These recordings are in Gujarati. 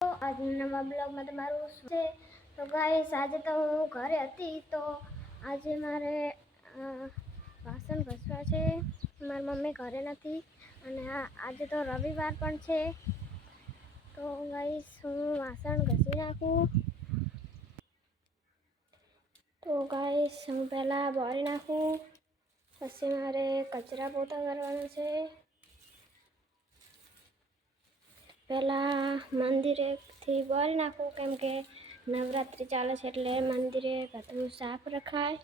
આજના નવા બ્લોગમાં તમારું છે. તો ગાઈસ આજે તો હું ઘરે હતી તો આજે મારે વાસણ ઘસવા છે. મારી મમ્મી ઘરે નથી અને આજે તો રવિવાર પણ છે. તો ગાઈસ હું વાસણ ઘસી નાખું. તો ગાઈસ હું પહેલાં બોરી નાખું. પછી મારે કચરા પોતા કરવાના છે. પહેલાં મંદિરેથી બોરી નાખું, કેમ કે નવરાત્રિ ચાલે છે એટલે મંદિરે બધું સાફ રખાય.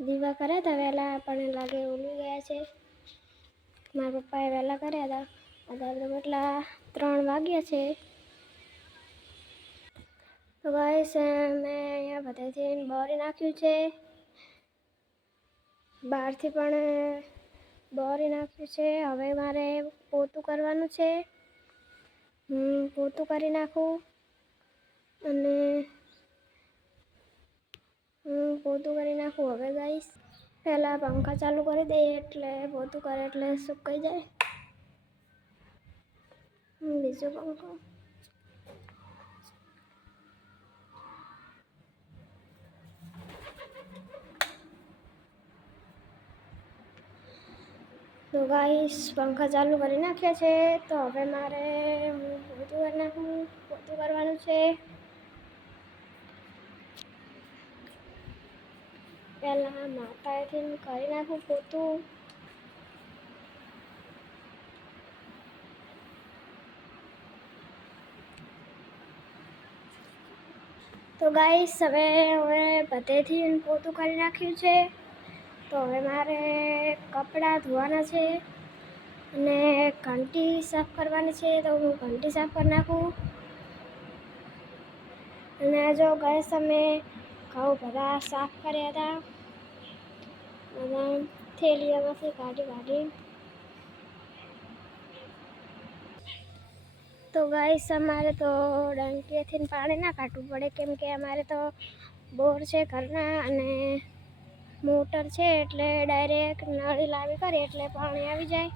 દીવા કર્યા હતા વહેલા, પણ લાગે ઉલી ગયા છે. મારા પપ્પાએ વહેલા કર્યા હતા. અત્યારે તો કેટલા ત્રણ વાગ્યા છે. તો મેં અહીંયા બધાથી બોરી નાખ્યું છે. બહારથી પણ બોરી નાખ્યું છે. હવે મારે પોતું કરવાનું છે. હું પોતું કરી નાખું. અને હું પોતું કરી નાખું. હવે ગાઈશ, પહેલાં પંખા ચાલુ કરી દઈએ એટલે પોતું કરે એટલે સુકાઈ જાય. બીજો પંખો. તો ગાઈસ પંખા ચાલુ કરી નાખ્યા છે. તો હવે મારે હું પોતું કરી નાખું પોતું કરવાનું છે. પહેલાં માતાએથી કરી નાખું પોતું. તો ગાઈસ, હવે હવે બધેથી પોતું કરી નાખ્યું છે. તો હવે મારે કપડાં ધોવાના છે. અને ઘંટી સાફ કરવાની છે તો હું ઘંટી સાફ કરી નાખું. અને જો ગયા અમે ઘઉં બધા સાફ કર્યા હતા. બધા થેલીઓમાંથી કાઢી કાઢી. તો ગાઈસ અમારે તો ડંકીએથી પાણી ના કાઢવું પડે કેમ કે અમારે તો બોર છે ઘરના અને મોટર છે એટલે ડાયરેક્ટ નળી લાવી કરીએ એટલે પાણી આવી જાય.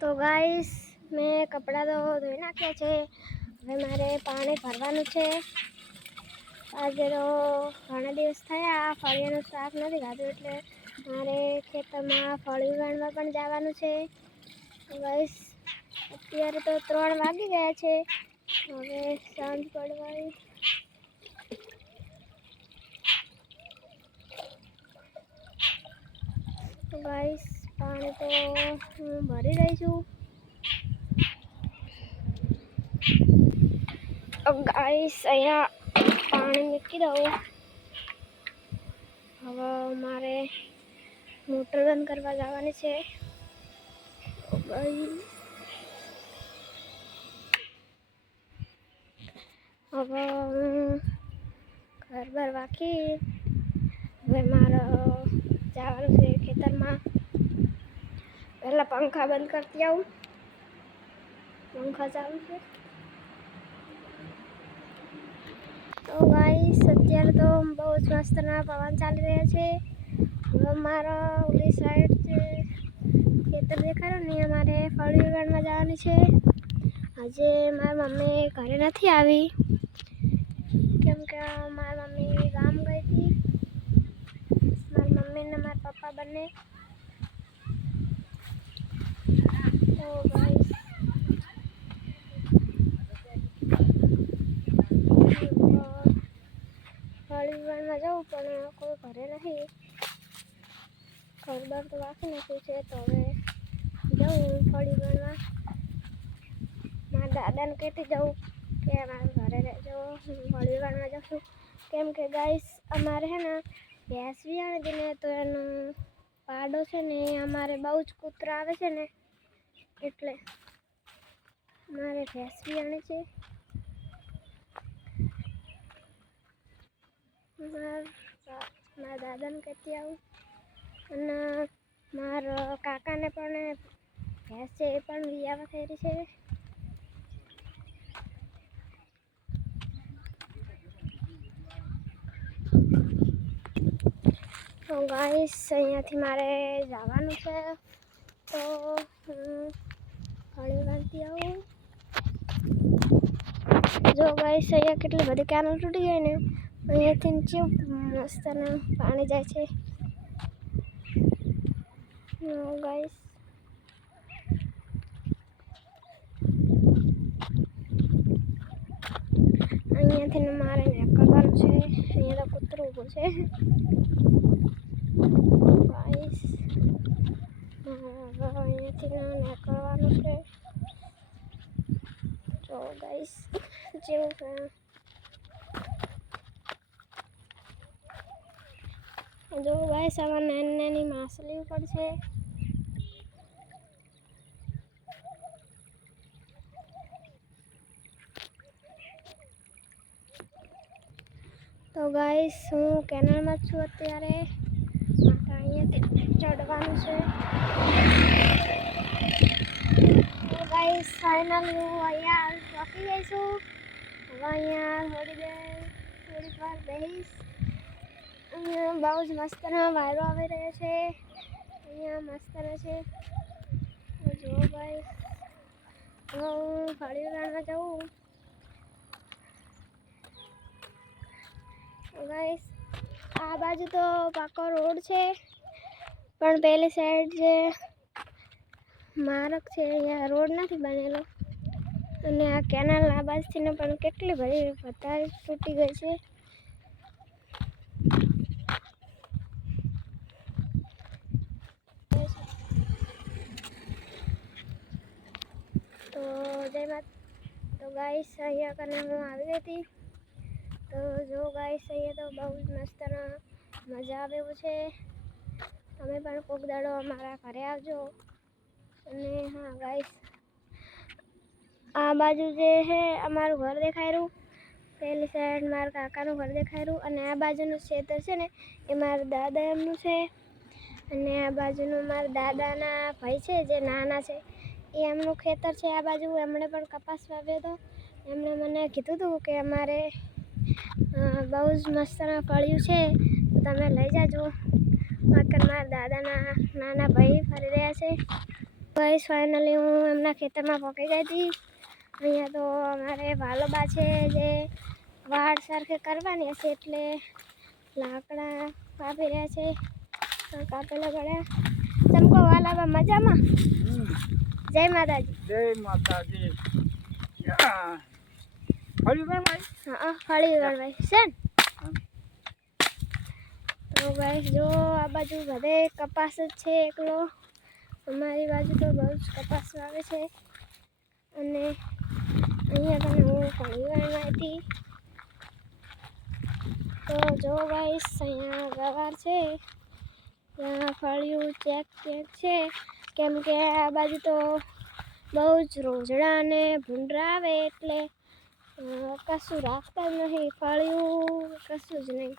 તો ગાઈસ, મેં કપડાં તો ધોઈ નાખ્યા છે. હવે મારે પાણી ભરવાનું છે. આજે તો ઘણા દિવસ થયા, ફળિયાનું શાક નથી ખાધું એટલે મારે ખેતરમાં ફળી વાળવા પણ જવાનું છે. ગાઈસ, અત્યારે તો ત્રણ વાગી ગયા છે. હવે સાંજ પડવાની. ગાઈસ પાણી તો હું ભરી રહી છું. ગાઈસ અહીંયા પાણી મૂકી દઉં. હવે મારે મોટર બંધ કરવા જવાની છે. હવે હું ઘર બાર વાંકી હવે મારે જવાનું છે ખેતરમાં. પહેલાં પંખા બંધ કરતી આવું. પંખા ચાલુ છે. તો ગાઈસ અત્યારે તો બહુ જ મસ્તના પવન ચાલી રહ્યા છે. હવે મારો ઓલી સાઈડ છે ખેતર દેખાડો ને, અમારે ફળી ઉગાડવા જવાની છે. આજે મારી મમ્મી ઘરે નથી આવી. કેમ કે મારી મમ્મી ગામ ગઈ હતી. મારી મમ્મી ને મારા પપ્પા બંને તો ગાઈસ હળીવારમાં જવું પણ કોઈ ઘરે નહીં ઘર બાર તો વાંકી નાખ્યું છે તો હવે જવું ફળીવારમાં મારા દાદાને કહેતી જવું કે મારા ઘરે રહેજો હું ફળીવારમાં જાઉં છું કેમ કે ગાઈસ અમારે હે ને ભેંસ વિયાણે હતી ને તો એનો પાડો છે ને, એ અમારે બહુ જ કૂતરા આવે છે ને એટલે મારે ભેંસ વિયાણી છે. મારા દાદાને કહેતી આવું. અને મારા કાકાને પણ ભેંસ છે એ પણ વિયાવા થઈ છે. તો ગાઈસ, અહીંયાથી મારે જવાનું છે. તો હળી બાંધતી આવું. જો ગાઈસ અહીંયા કેટલી બધી કેનલ તૂટી ગઈ ને. અહીંયાથી નીચે રસ્તાને પાણી જાય છે. ગાઈસ અહીંયાથી મારે નીકળવાનું છે. અહીંયા તો કૂતરું ઊભું છે. ગાઈસ અહીંયાથી નીકળવાનું છે. જેવું છે જો ગાઈસ આમાં નાની નાની માછલી ઉપર છે. તો ગાઈસ હું કેનલમાં છું અત્યારે. મારે અહીંયાથી ચડવાનું છે. ગાઈસ ફાઇનલ હું અહીંયા ચોકી જઈશું હવે અહીંયા થોડી દેર, થોડીક વાર બેસીશ અહીંયા બહુ જ મસ્તના વાયરો આવી રહ્યો છે. અહીંયા મસ્તનો છે. જુઓ ભાઈ. હું ફળી ઉડાડવા જાઉં. ગાઈસ આ બાજુ તો પાકો રોડ છે. પણ પેલી સાઈડ જે માર્ગ છે, અહીંયા રોડ નથી બનેલો. અને આ કેનાલ આ પણ કેટલી બધી વધારે તૂટી ગઈ છે. તો જય તો ગાઈસ અહીંયા કને હું આવી હતી. તો જો ગાઈસ અહીંયા તો બહુ જ મસ્ત મજા આવે એવું છે. તમે પણ કોક દાડો અમારા ઘરે આવજો. અને હા, ગાઈસ. આ બાજુ જે છે, અમારું ઘર દેખાય રહ્યું. પેલી સાઈડ મારા કાકાનું ઘર દેખાય રહ્યું અને આ બાજુનું ખેતર છે ને, એ મારા દાદા એમનું છે. અને આ બાજુનું મારા દાદાના ભાઈ છે, જે નાના છે. એ એમનું ખેતર છે આ બાજુ. એમણે પણ કપાસ વાવ્યો હતો. એમણે મને કીધું હતું કે અમારે બહુ જ મસ્ત ફળ્યું છે. તમે લઈ જાજો. બાકી મારા દાદાના નાના ભાઈ ફરી રહ્યા છે. ભાઈ ફાઇનલી હું એમના ખેતરમાં પહોંચી ગઈ હતી. અહીંયા તો અમારે વાલોબા છે જે વાડ સરખે કરવાની હશે એટલે લાકડા કાપી રહ્યા છે. તો કાપેલા ગળ્યા ચમકો વાલાબા મજામાં? જય માતાજી. જય માતાજી. યા. ફર્યું ભાઈ? હા છે તો ભાઈ જો આ બાજુ બધે કપાસ જ છે એકલો. અમારી બાજુ તો બહુ જ કપાસ આવે છે. અને અહીંયા તમે હું ફળી વળવા હતી તો જો ગાઈસ અહીંયા ગવાર છે ત્યાં ફળિયું ચેક ચેક છે કેમ કે આ બાજુ તો બહુ જ રોજડા અને ભૂંડરા આવે એટલે કશું રાખતા જ નહીં ફળિયું કશું જ નહીં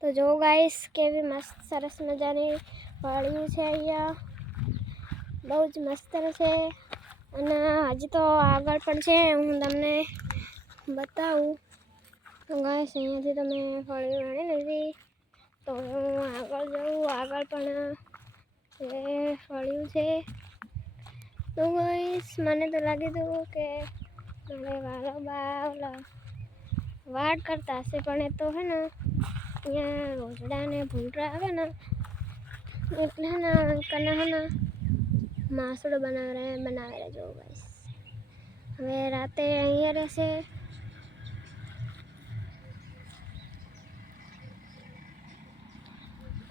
તો જો ગાઈસ, કેવી મસ્ત સરસ મજાની ફળિયું છે અહીંયા. બહુ જ મસ્ત છે. અને હજી તો આગળ પણ છે હું તમને બતાવું તો ગાઈસ અહીંયાથી તમે ફળિયું આણી લીધી તો હું આગળ જાઉં, આગળ પણ એ ફળિયું છે. તો ગાઈસ મને તો લાગ્યું હતું કે મારે વાલો બા ઓલા વાડ કરતા હશે, પણ એ તો હે ને, અહીંયા રોજડા ને ભૂંડરા આવે ને, એટલે હે ને, કને હે ને માસડો બનાવે બનાવે રહેજો ગાઈસ હવે રાતે અહીંયા રહેશે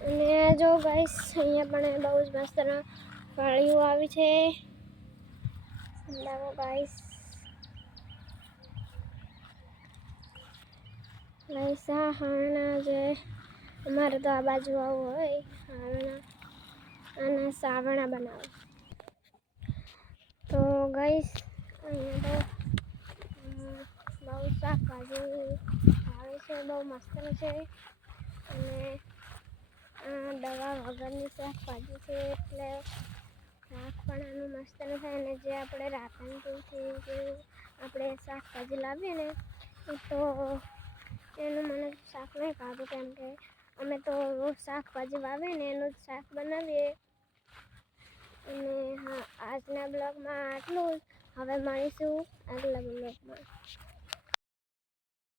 અને જો ગાઈસ અહીંયા પણ બહુ જ મસ્ત ફળીઓ આવી છે ગાઈસ ગાઈસ આ હારણા જે અમારે તો આ બાજુ આવું હોય હારણા અને સાવણા બનાવો તો ગાઈસ અહીંયા તો બહુ શાકભાજી આવે છે બહુ મસ્ત છે અને દવા વગરની શાકભાજી છે એટલે શાક પણ આનું મસ્ત ન થાય અને જે આપણે રાતનપુરથી જે આપણે શાકભાજી લાવીએ ને તો એનું મને શાક નહીં ભાવતું કેમ કે અમે તો શાકભાજી વાવીએ ને એનું જ શાક બનાવીએ. અને હા, આજના બ્લોગમાં આટલું જ. હવે મળીશું. આગલા બ્લોગમાં